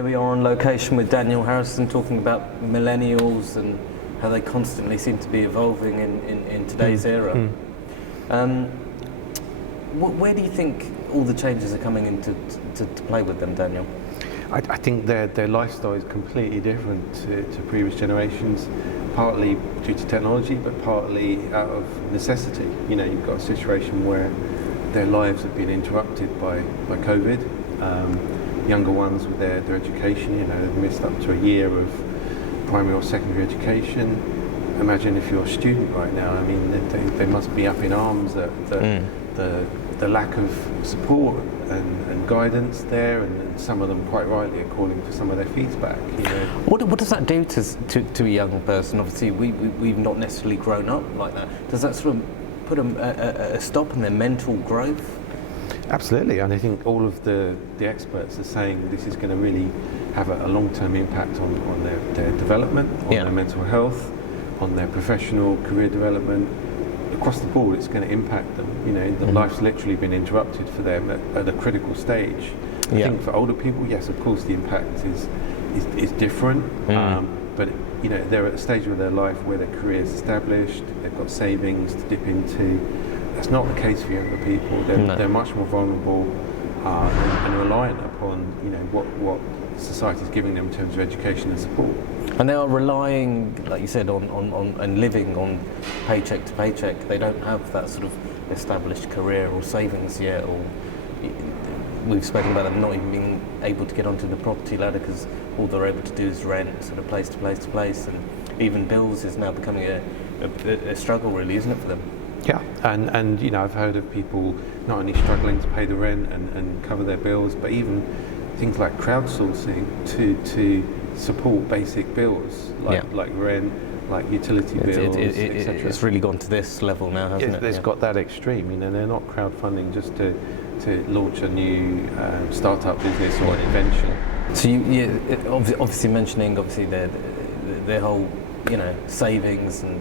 Here we are on location with Daniel Harrison talking about millennials and how they constantly seem to be evolving in today's era. Where do you think all the changes are coming into to play with them, Daniel? I think their lifestyle is completely different to previous generations, partly due to technology, but partly out of necessity. You know, you've got a situation where their lives have been interrupted by COVID. Younger ones with their education, you know, they've missed up to a year of primary or secondary education. Imagine if you're a student right now, I mean, they must be up in arms at the lack of support and guidance there, and some of them quite rightly are calling for some of their fees back. You know. What does that do to a young person? Obviously, we've not necessarily grown up like that. Does that sort of put a stop in their mental growth? Absolutely, and I think all of the experts are saying this is going to really have a long-term impact on their development, on their mental health, on their professional career development. Across the board, it's going to impact them. You know, life's literally been interrupted for them at a critical stage. I think for older people, yes, of course, the impact is different. But you know, they're at a stage of their life where their career is established. They've got savings to dip into. That's not the case for younger people. They're much more vulnerable and reliant upon, you know, what society is giving them in terms of education and support. And they are relying, like you said, on and living on paycheck to paycheck. They don't have that sort of established career or savings yet, or we've spoken about them not even being able to get onto the property ladder because all they're able to do is rent sort of place to place to place, and even bills is now becoming a struggle, really, isn't it, for them? Yeah, and you know, I've heard of people not only struggling to pay the rent and cover their bills, but even things like crowdsourcing to support basic bills like rent, like utility bills, etc. It's really gone to this level now, hasn't it? It's got that extreme. You know, they're not crowdfunding just to launch a new startup business or an invention. So you obviously mentioning their whole, you know, savings and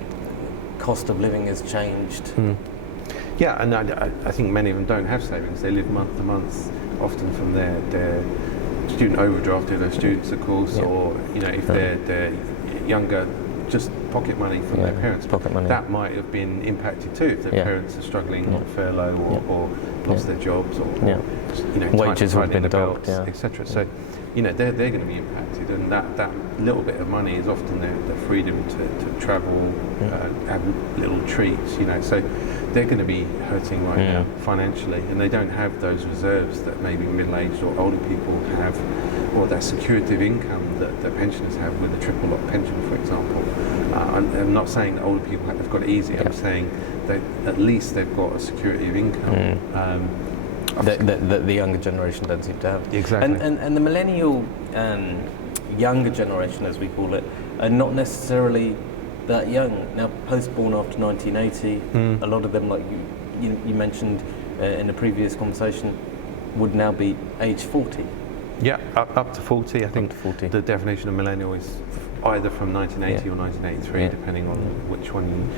cost of living has changed. Yeah, and I think many of them don't have savings. They live month to month, often from their student overdraft if they're students, of course, or you know, if they're younger, just pocket money from their parents. Pocket money. That might have been impacted too if their parents are struggling on furlough or lost their jobs, or you know, wages have been docked, etc. So you know, they're going to be impacted, and that little bit of money is often their freedom to travel, have little treats, you know. So they're going to be hurting right now financially, and they don't have those reserves that maybe middle-aged or older people have, or that security of income that pensioners have with a triple lock pension, for example. I'm not saying that older people have got it easy. I'm saying that at least they've got a security of income. That the younger generation don't seem to have. Exactly. And the millennial younger generation, as we call it, are not necessarily that young. Now, post-born after 1980, a lot of them, like you mentioned in a previous conversation, would now be age 40. Yeah, up to 40. I think 40. The definition of millennial is either from 1980 or 1983, depending on which one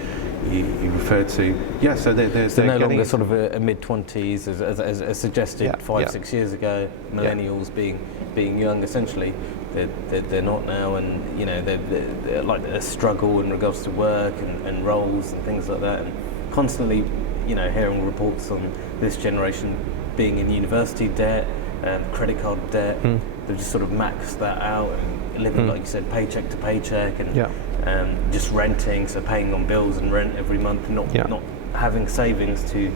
you refer to. Yeah, so they're no longer sort of a mid-20s as suggested 5-6 years ago. Millennials being young, essentially, they're not now, and you know, they're like a struggle in regards to work and roles and things like that, and constantly, you know, hearing reports on this generation being in university debt, credit card debt. They've just sort of maxed that out and living, like you said, paycheck to paycheck, and just renting, so paying on bills and rent every month, not having savings to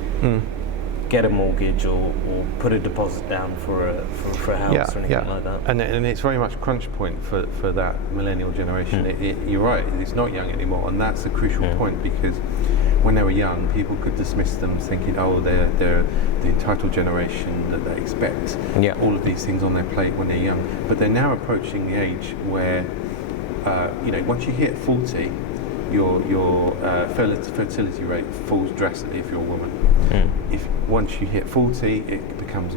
get a mortgage or put a deposit down for a house or anything like that. And it's very much crunch point for that millennial generation. You're right, it's not young anymore, and that's a crucial point, because when they were young, people could dismiss them thinking, oh, they're the entitled generation that they expect all of these things on their plate when they're young. But they're now approaching the age where, you know, once you hit 40, your fertility rate falls drastically if you're a woman. If once you hit 40, it becomes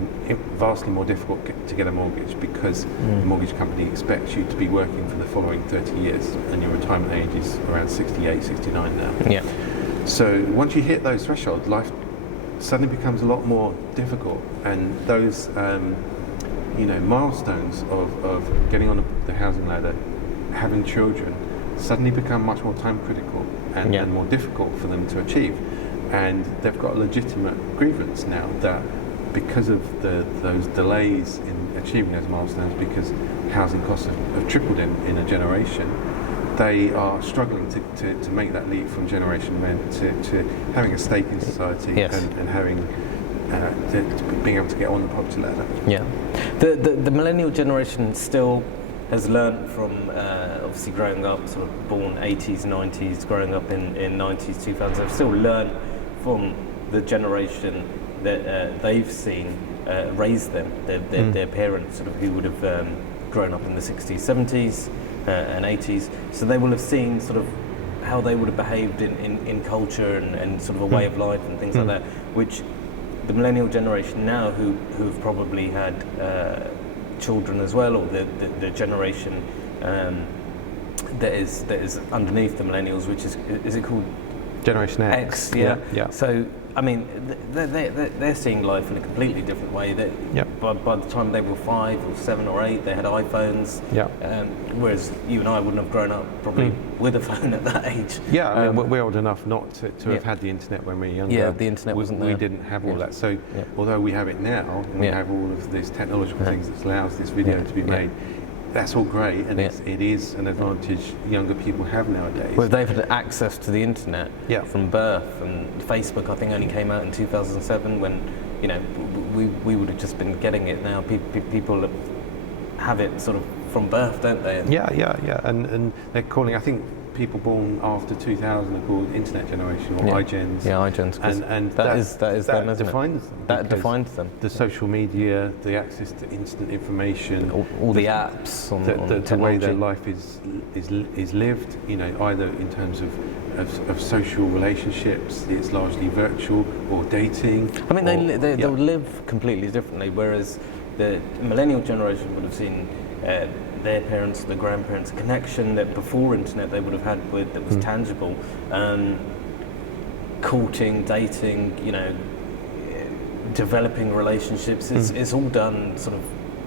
vastly more difficult to get a mortgage, because the mortgage company expects you to be working for the following 30 years, and your retirement age is around 68, 69 now. So once you hit those thresholds, life suddenly becomes a lot more difficult, and those milestones of getting on the housing ladder, having children, suddenly become much more time critical and more difficult for them to achieve. And they've got a legitimate grievance now that because of those delays in achieving those milestones, because housing costs have tripled in a generation, they are struggling to make that leap from generation men to having a stake in society and having to being able to get on the property ladder. Yeah, the millennial generation still has learned from obviously growing up, sort of born 80s, 90s, growing up in 90s, 2000s. They've still learned from the generation that they've seen raise them, their parents, sort of, who would have grown up in the 60s, 70s and 80s. So they will have seen sort of how they would have behaved in culture and sort of a way of life and things like that, which the millennial generation now, who have probably had children as well, or the generation that is underneath the millennials, which is it called Generation X? Yeah. So I mean, they're seeing life in a completely different way. By the time they were 5 or 7 or 8, they had iPhones. Whereas you and I wouldn't have grown up probably with a phone at that age. I mean, we're old enough not to have had the internet when we were younger. Yeah, the internet wasn't there. We didn't have all that. So although we have it now, and we have all of these technological things that allows this video to be made, that's all great, and it is an advantage younger people have nowadays. Well, they've had access to the internet from birth, and Facebook, I think, only came out in 2007, when we would have just been getting it. Now people have it sort of from birth, don't they? And they're calling, I think, people born after 2000 are called internet generation, or iGens. iGens. And that is them, isn't it? That defines them. The social media, the access to instant information, all the apps, on the way their life is lived. Either in terms of social relationships, it's largely virtual, or dating. I mean, they'll live completely differently. Whereas the millennial generation would have seen their parents, their grandparents, a connection that before internet they would have had that was tangible. Courting, dating, developing relationships. It's all done sort of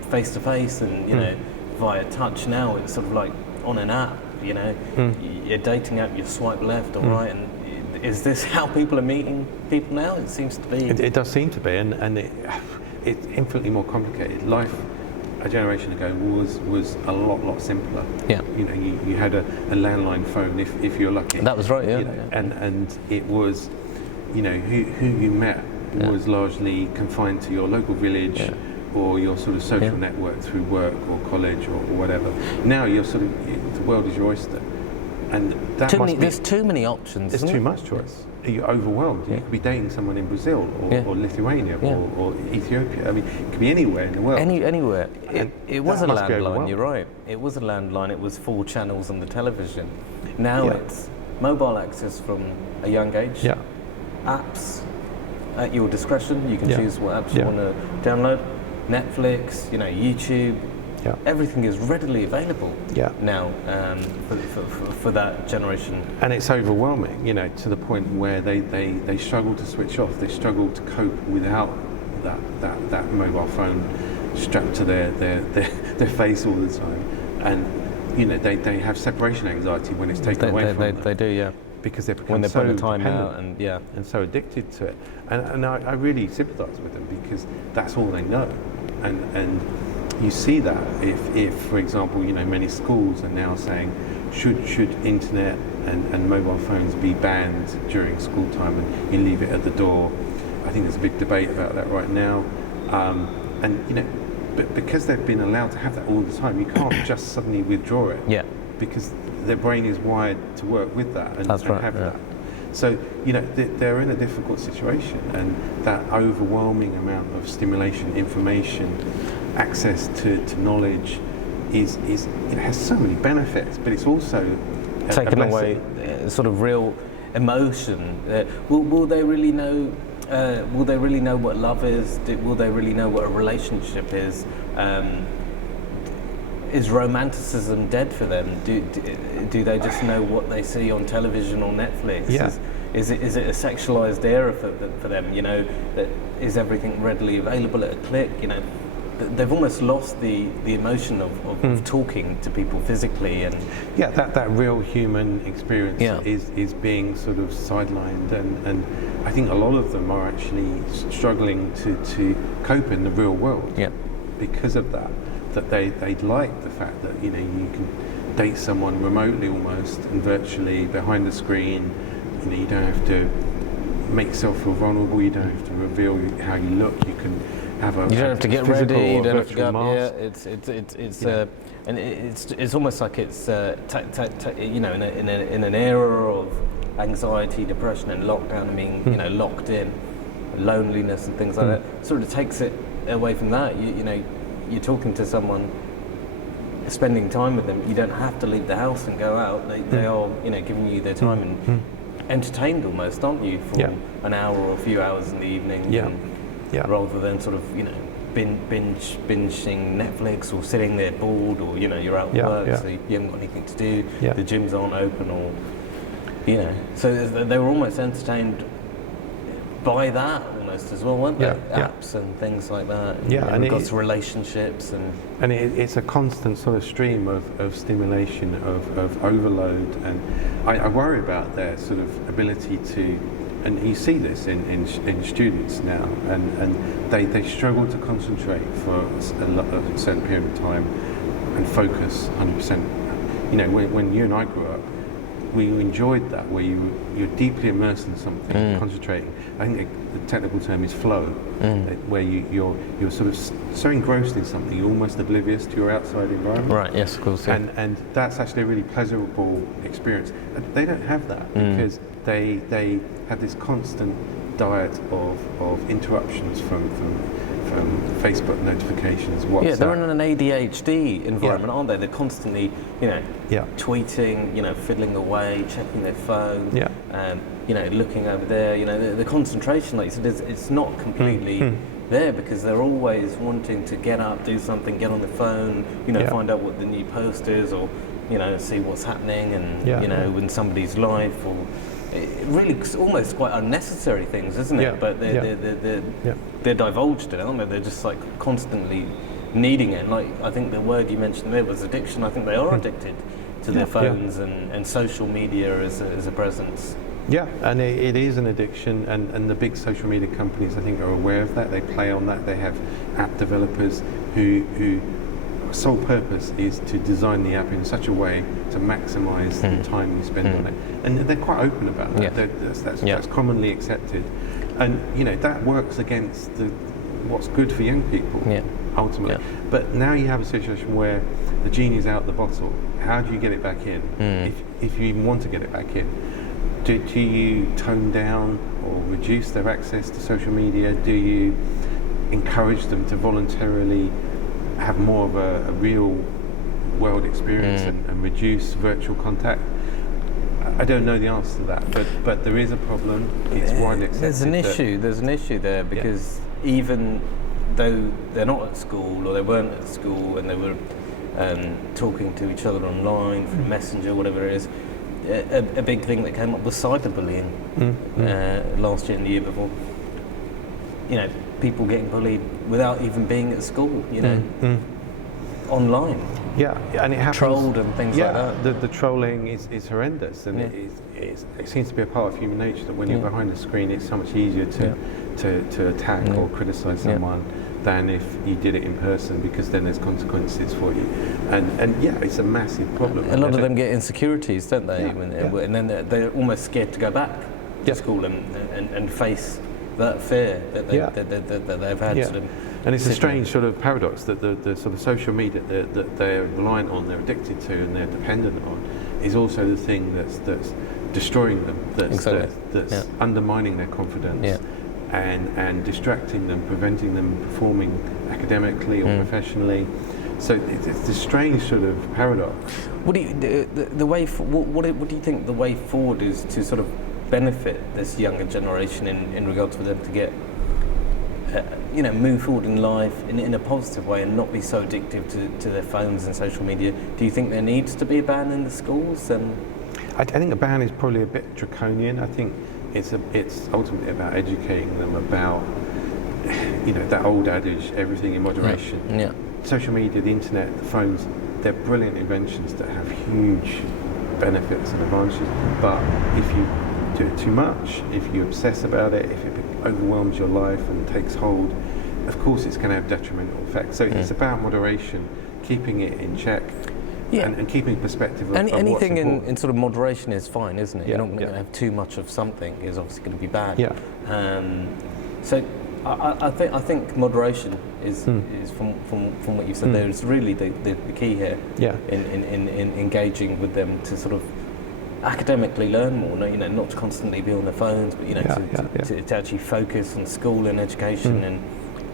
face to face and via touch. Now it's sort of like on an app. Your dating app, you swipe left or right, and is this how people are meeting people now? It seems to be. It does seem to be, and it's infinitely more complicated. Life a generation ago was a lot simpler. You had a landline phone if you're lucky. That was right. And it was, who you met was largely confined to your local village or your sort of social network through work or college or whatever. Now you're sort of, the world is your oyster, and there's too many options. There's too much choice. You're overwhelmed. You could be dating someone in Brazil or Lithuania or Ethiopia. I mean, it could be anywhere in the world. Anywhere. It was a landline, you're right. It was a landline. It was 4 channels on the television. Now it's mobile access from a young age. Apps at your discretion. You can choose what apps you want to download. Netflix, YouTube. Everything is readily available now for that generation. And it's overwhelming, to the point where they struggle to switch off. They struggle to cope without that mobile phone strapped to their face all the time. And they have separation anxiety when it's taken away from them. They do, because they become when they so put the time dependent out and so addicted to it. And I really sympathise with them, because that's all they know. And you see that if for example, many schools are now saying, should internet and mobile phones be banned during school time, and you leave it at the door. I think there's a big debate about that right now. But because they've been allowed to have that all the time, you can't just suddenly withdraw it. Because their brain is wired to work with that and have that. So, they're in a difficult situation, and that overwhelming amount of stimulation, information, access to knowledge it has so many benefits, but it's also taken away sort of real emotion. Will they really know? Will they really know what love is? Will they really know what a relationship is? Is romanticism dead for them? Do they just know what they see on television or Netflix? Is it a sexualized era for them? That is everything readily available at a click? they've almost lost the emotion of talking to people physically, and that real human experience is being sort of sidelined, and I think a lot of them are actually struggling to cope in the real world because of that they like the fact that, you know, you can date someone remotely almost and virtually behind the screen. You know, you don't have to make yourself feel vulnerable, you don't have to reveal how you look, you can have a you don't have to get ready, you don't have to go up. And it's almost like it's you know, in an era of anxiety, depression, and lockdown, I mean, you know, locked in, loneliness and things like that, sort of takes it away from that. You know, you're talking to someone, spending time with them, you don't have to leave the house and go out. They are, you know, giving you their time and entertained almost, aren't you, for an hour or a few hours in the evening, rather than sort of, you know, binging Netflix or sitting there bored, or, you know, you're out at work, so you haven't got anything to do, the gyms aren't open, or, you know, so they were almost entertained by that almost as well, weren't they? Apps and things like that, and regards to relationships, and it's a constant sort of stream of stimulation, of overload, and I worry about their sort of ability to, and you see this in students now, and they struggle to concentrate for a certain period of time and focus 100%. You know, when you and I grew up, we enjoyed that, where you're deeply immersed in something, concentrating. I think the technical term is flow, where you're sort of so engrossed in something, you're almost oblivious to your outside environment. Right, yes, of course. And that's actually a really pleasurable experience. They don't have that because they have this constant diet of interruptions from Facebook notifications, WhatsApp. Yeah, they're in an ADHD environment, aren't they? They're constantly, you know, tweeting, you know, fiddling away, checking their phone, you know, looking over there. You know, the concentration, like you said, it's not completely there, because they're always wanting to get up, do something, get on the phone, you know, find out what the new post is, or, you know, see what's happening, and you know, in somebody's life, or really almost quite unnecessary things, isn't it? But they're divulged in it, aren't they? They're just like constantly needing it. And like, I think the word you mentioned there was addiction. I think they are addicted to their phones and social media as a presence. Yeah, and it is an addiction, and the big social media companies, I think, are aware of that. They play on that. They have app developers who sole purpose is to design the app in such a way to maximize the time you spend on it, and they're quite open about that. That's commonly accepted, and, you know, that works against what's good for young people ultimately. But now you have a situation where the genie's out the bottle. How do you get it back in, if you even want to get it back in? Do you tone down or reduce their access to social media? Do you encourage them to voluntarily have more of a real world experience and reduce virtual contact? I don't know the answer to that, but there is a problem. It's widely accepted. There's an issue there, because even though they're not at school, or they weren't at school, and they were talking to each other online through Messenger, whatever it is, a big thing that came up was cyberbullying last year and the year before. You know, people getting bullied without even being at school, you know, online. Yeah, and it happens. Trolled and things like that. The trolling is horrendous, and it seems to be a part of human nature that when you're behind the screen, it's so much easier to attack or criticise someone than if you did it in person, because then there's consequences for you. And it's a massive problem. A lot of them get insecurities, don't they? And then they're almost scared to go back to school and face that fear that they've had. Sort of, and it's a strange sort of paradox that the sort of social media that they're reliant on, they're addicted to, and they're dependent on, is also the thing that's destroying them, that's undermining their confidence, and distracting them, preventing them performing academically or professionally. So it's a strange sort of paradox. What do you what do you think the way forward is to sort of benefit this younger generation in regards for them to get you know, move forward in life in a positive way and not be so addictive to their phones and social media? Do you think there needs to be a ban in the schools? I think a ban is probably a bit draconian. I think it's ultimately about educating them about that old adage, everything in moderation. Yeah. Social media, the internet, the phones, they're brilliant inventions that have huge benefits and advantages. But if you do it too much, if you obsess about it, if it overwhelms your life and takes hold, of course it's going to have detrimental effects. So it's about moderation, keeping it in check, and keeping perspective of anything what's important. in sort of moderation is fine, isn't it? Yeah, You're not going to have too much of something is obviously going to be bad. Yeah. So I think moderation is from what you've said there is really the key here. Yeah. In engaging with them to sort of academically learn more. Not to constantly be on their phones, but to actually focus on school and education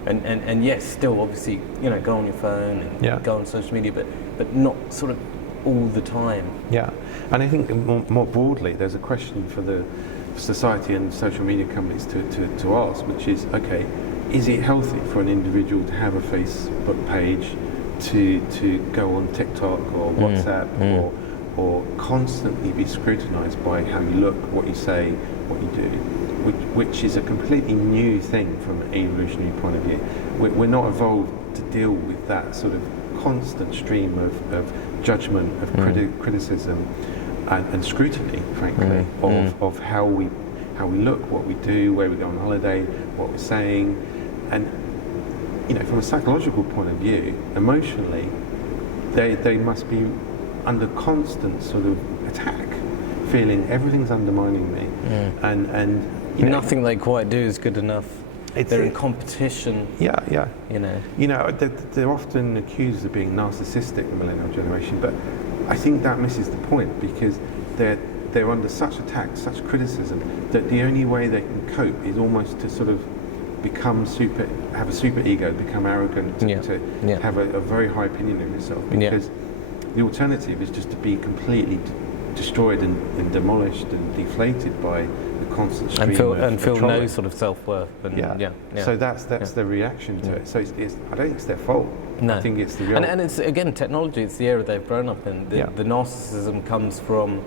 and yes, still obviously go on your phone and go on social media, but not sort of all the time. Yeah, and I think more broadly, there's a question for the society and social media companies to ask, which is, okay, is it healthy for an individual to have a Facebook page, to go on TikTok or WhatsApp or constantly be scrutinized by how you look, what you say, what you do, which is a completely new thing from an evolutionary point of view. We're not evolved to deal with that sort of constant stream of judgment, of criticism and scrutiny, frankly, of how we look, what we do, where we go on holiday, what we're saying. And from a psychological point of view, emotionally, they must be under constant sort of attack, feeling everything's undermining me, and nothing they quite do is good enough. They're in competition. Yeah. They're often accused of being narcissistic, the millennial generation, but I think that misses the point, because they're under such attack, such criticism, that the only way they can cope is almost to sort of have a super ego, become arrogant, to have a very high opinion of yourself, because the alternative is just to be completely destroyed and demolished and deflated by the constant stream and feel trolling. no sort of self-worth. So that's the reaction to it. So I don't think it's their fault. No. I think it's the real. And it's again technology. It's the era they've grown up in. The narcissism comes from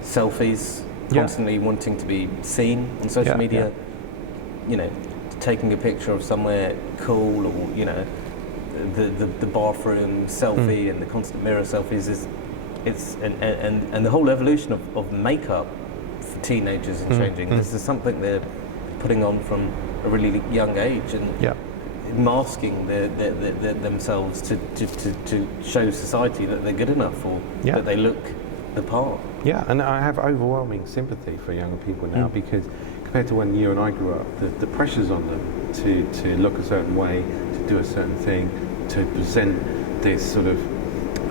selfies, constantly wanting to be seen on social media. Taking a picture of somewhere cool, or the bathroom selfie and the constant mirror selfies and the whole evolution of makeup for teenagers and changing. This is something they're putting on from a really young age and masking themselves to show society that they're good enough, or that they look the part. Yeah, and I have overwhelming sympathy for younger people now, because compared to when you and I grew up, the pressures on them to look a certain way, to do a certain thing, to present this sort of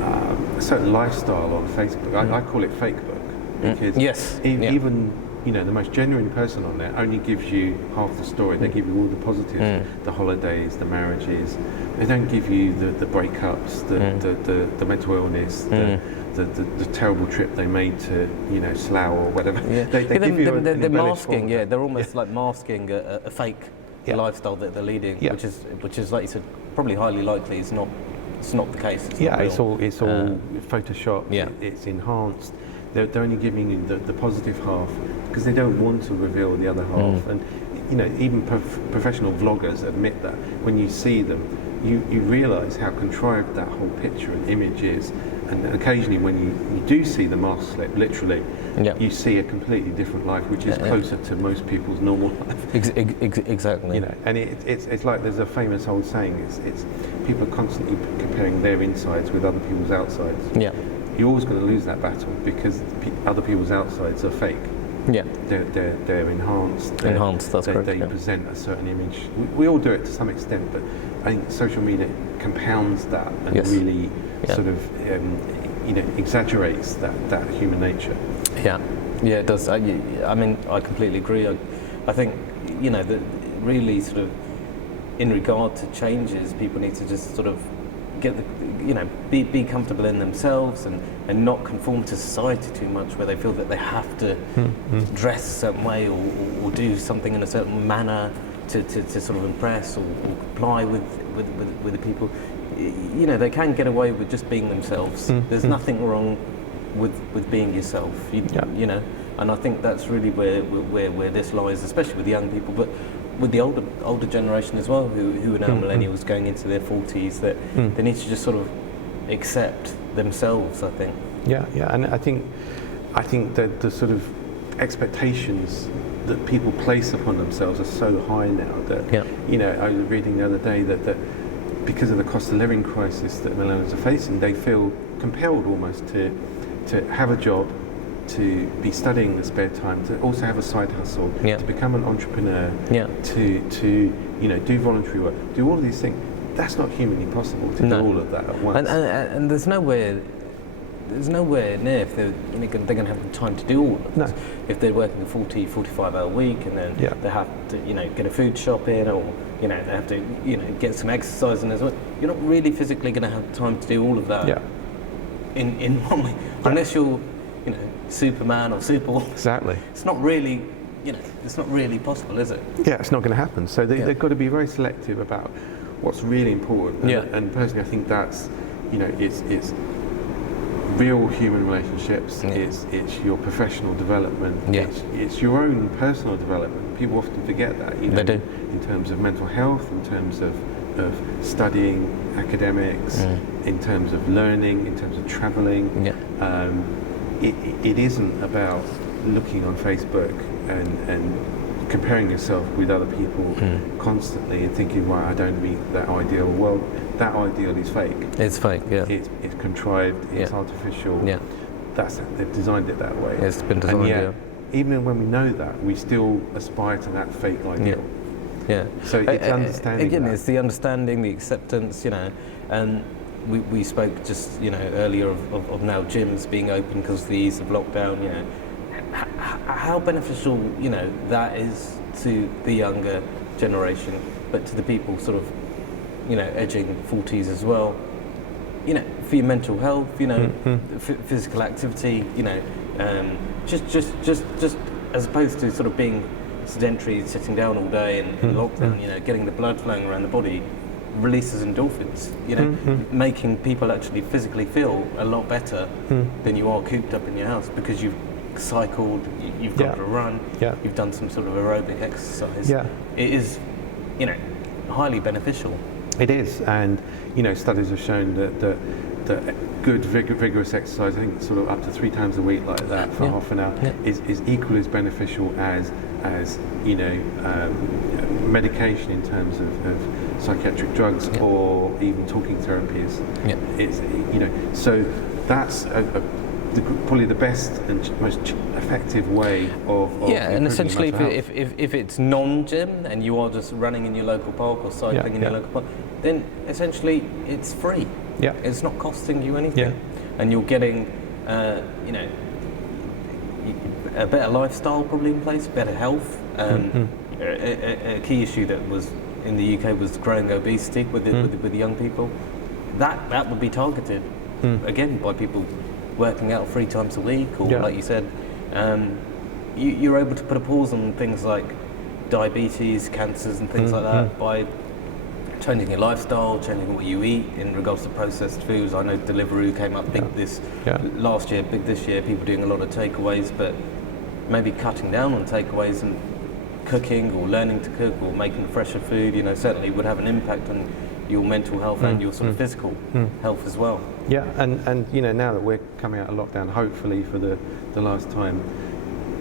a certain lifestyle on Facebook. I call it fake book, because even the most genuine person on there only gives you half the story. They give you all the positives, the holidays, the marriages. They don't give you the breakups, the mental illness, the terrible trip they made to Slough or whatever. They give you they're masking. They're almost like masking a fake lifestyle that they're leading, which is like you said, probably highly likely it's not the case. It's all Photoshop. It's enhanced. They're only giving you the positive half because they don't want to reveal the other half. And even professional vloggers admit that when you see them, you realise how contrived that whole picture and image is. And occasionally, when you do see the mask slip, literally, you see a completely different life, which is closer to most people's normal life. Exactly. And it's like there's a famous old saying: it's people are constantly comparing their insides with other people's outsides. You're always going to lose that battle because other people's outsides are fake. They're enhanced. That's correct. They present a certain image. We all do it to some extent, but I think social media compounds that and really sort of exaggerates that human nature. It does. I mean, I completely agree. I think that really sort of in regard to changes, people need to just sort of get be comfortable in themselves and not conform to society too much, where they feel that they have to dress a certain way or do something in a certain manner to sort of impress or comply with the people. They can get away with just being themselves. There's nothing wrong with being yourself. And I think that's really where this lies, especially with young people. But with the older generation as well, who are now millennials going into their 40s, that they need to just sort of accept themselves, I think. Yeah, and I think that the sort of expectations that people place upon themselves are so high now that, you know, I was reading the other day that because of the cost of living crisis that millennials are facing, they feel compelled almost to have a job, to be studying in the spare time, to also have a side hustle, to become an entrepreneur, to you know, do voluntary work, do all of these things. That's not humanly possible to do all of that at once. And there's nowhere near if they're going to have the time to do all of this. If they're working a 40, 45-hour week, and then they have to, you know, get a food shop in, or, you know, they have to, you know, get some exercise in as well. You're not really physically going to have time to do all of that in one way, unless you're, you know, Superman or Superwoman. Exactly. It's not really, you know, it's not really possible, is it? Yeah, it's not going to happen. So they've got to be very selective about what's really important. And personally, I think that's, you know, it's real human relationships. It's your professional development. It's your own personal development. People often forget that. You know, they do. In terms of mental health, in terms of studying, academics, in terms of learning, in terms of travelling. It isn't about looking on Facebook and comparing yourself with other people constantly and thinking, right, I don't meet that ideal. Well, that ideal is fake. It's fake, It's contrived, it's artificial. They've designed it that way. It's been designed, and yet, even when we know that, we still aspire to that fake ideal. So it's understanding again, that. it's the understanding, the acceptance, you know, and we spoke just, you know, earlier of now gyms being open because of the ease of lockdown, you know. How beneficial, you know, that is to the younger generation, but to the people sort of, you know, edging 40s as well, you know, for your mental health, you know, physical activity, you know, just as opposed to sort of being sedentary, sitting down all day and lockdown, you know, getting the blood flowing around the body releases endorphins, you know, making people actually physically feel a lot better than you are cooped up in your house because you've cycled, you've gone for a run, you've done some sort of aerobic exercise. It is, you know, highly beneficial. It is, and, you know, studies have shown that good vigorous exercise, I think sort of up to 3 times a week like that for half an hour is equally as beneficial as you know, medication in terms of psychiatric drugs or even talking therapies. It's, you know, so that's probably the best and most effective way of and essentially if it's non-gym and you are just running in your local park or cycling in your local park, then essentially it's free. It's not costing you anything, and you're getting you know, a better lifestyle probably in place, better health. A key issue that was in the UK was growing obesity with the young people. That would be targeted again by people working out 3 times a week, or like you said, you're able to put a pause on things like diabetes, cancers and things like that by changing your lifestyle, changing what you eat in regards to processed foods. I know Deliveroo came up big last year, big this year, people doing a lot of takeaways, but maybe cutting down on takeaways and cooking or learning to cook or making fresher food, you know, certainly would have an impact on your mental health and your sort of physical health as well. And you know, now that we're coming out of lockdown, hopefully for the last time,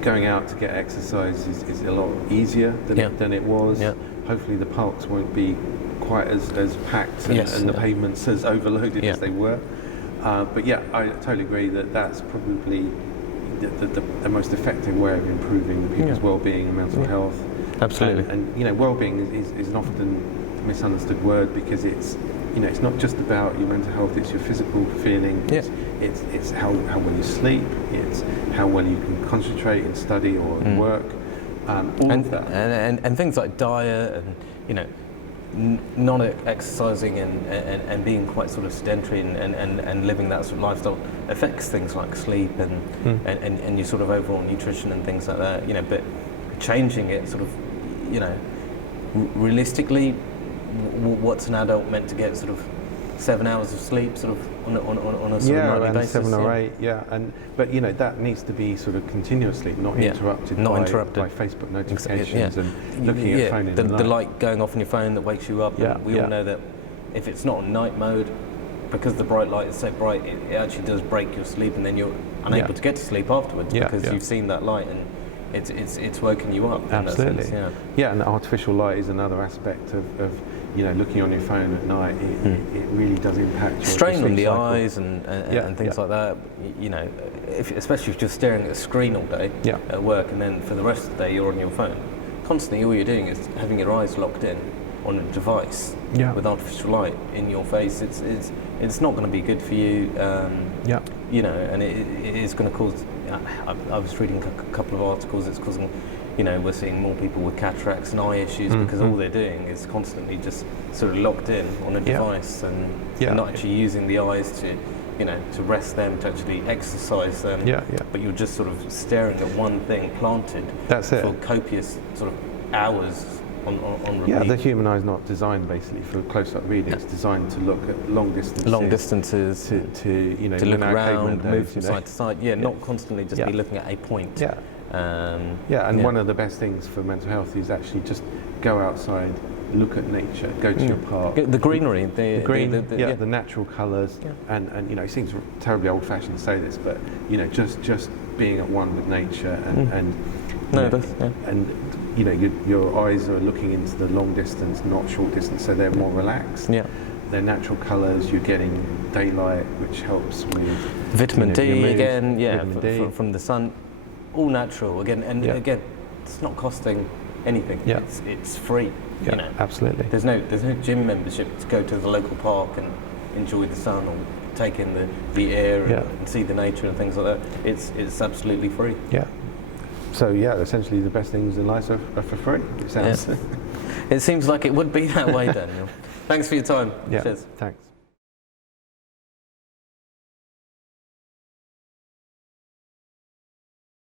going out to get exercise is a lot easier than it was. Hopefully the parks won't be quite as packed and the pavements as overloaded as they were. But yeah, I totally agree that that's probably the most effective way of improving people's well-being and mental health. Absolutely. And you know, well-being is an often misunderstood word because it's, you know, it's not just about your mental health, it's your physical feeling, it's how well you sleep, it's how well you can concentrate and study or work, all of that. And things like diet and, you know, non-exercising and being quite sort of sedentary and living that sort of lifestyle affects things like sleep and your sort of overall nutrition and things like that, you know, but changing it sort of, you know, realistically, what's an adult meant to get sort of 7 hours of sleep, sort of on a sort of nightly and basis. 7 or 8, but that needs to be sort of continuously, not interrupted by Facebook notifications and looking at your phone in the night. The light going off on your phone that wakes you up. And we all know that if it's not on night mode, because the bright light is so bright, it actually does break your sleep, and then you're unable to get to sleep afterwards because you've seen that light and it's woken you up. Absolutely. In that sense, and artificial light is another aspect of looking on your phone at night. It really does impact your strain on the cycle. eyes and things like that. Especially if you're staring at a screen all day at work, and then for the rest of the day you're on your phone. Constantly, all you're doing is having your eyes locked in on a device with artificial light in your face. It's not going to be good for you. And it is going to cause. I was reading a couple of articles. It's causing. We're seeing more people with cataracts and eye issues because all they're doing is constantly just sort of locked in on a device and not actually using the eyes to rest them, to actually exercise them. But you're just sort of staring at one thing planted for copious sort of hours on repeat. Yeah, the human eye is not designed basically for close-up reading. It's designed to look at long distances. To look around, move from side to side. Not constantly just be looking at a point. One of the best things for mental health is actually just go outside, look at nature, go to your park. The greenery, the natural colours, and it seems terribly old-fashioned to say this, but just being at one with nature and your eyes are looking into the long distance, not short distance, so they're more relaxed. They're natural colours. You're getting daylight, which helps with vitamin D again. Vitamin D. From the sun. All natural again, and again, it's not costing anything. It's free. Absolutely. There's no gym membership to go to the local park and enjoy the sun or take in the air and see the nature and things like that. It's absolutely free. So essentially the best things in life are for free. It sounds. It seems like it would be that way, Daniel. Thanks for your time. Cheers. Thanks.